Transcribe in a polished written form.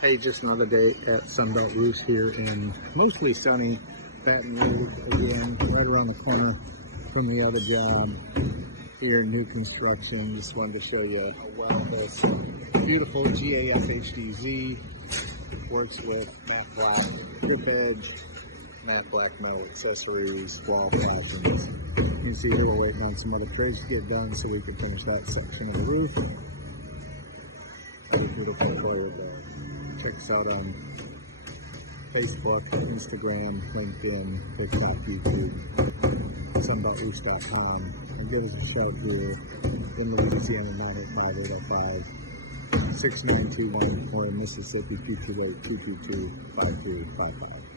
Hey, just another day at Sunbelt Roofs here in mostly sunny Baton Rouge. Again, right around the corner from the other job here, new construction. Just wanted to show you how well this beautiful GAF HDZ works with matte black drip edge, matte black metal accessories, wall patterns. You can see here we're waiting on some other trades to get done so we can finish that section of the roof. Very beautiful forward there. Check us out on Facebook, Instagram, LinkedIn, TikTok, YouTube, sunbeltroofs.com, and give us a shout here in Louisiana 985-805-6921, or in Mississippi, 228-222-5355.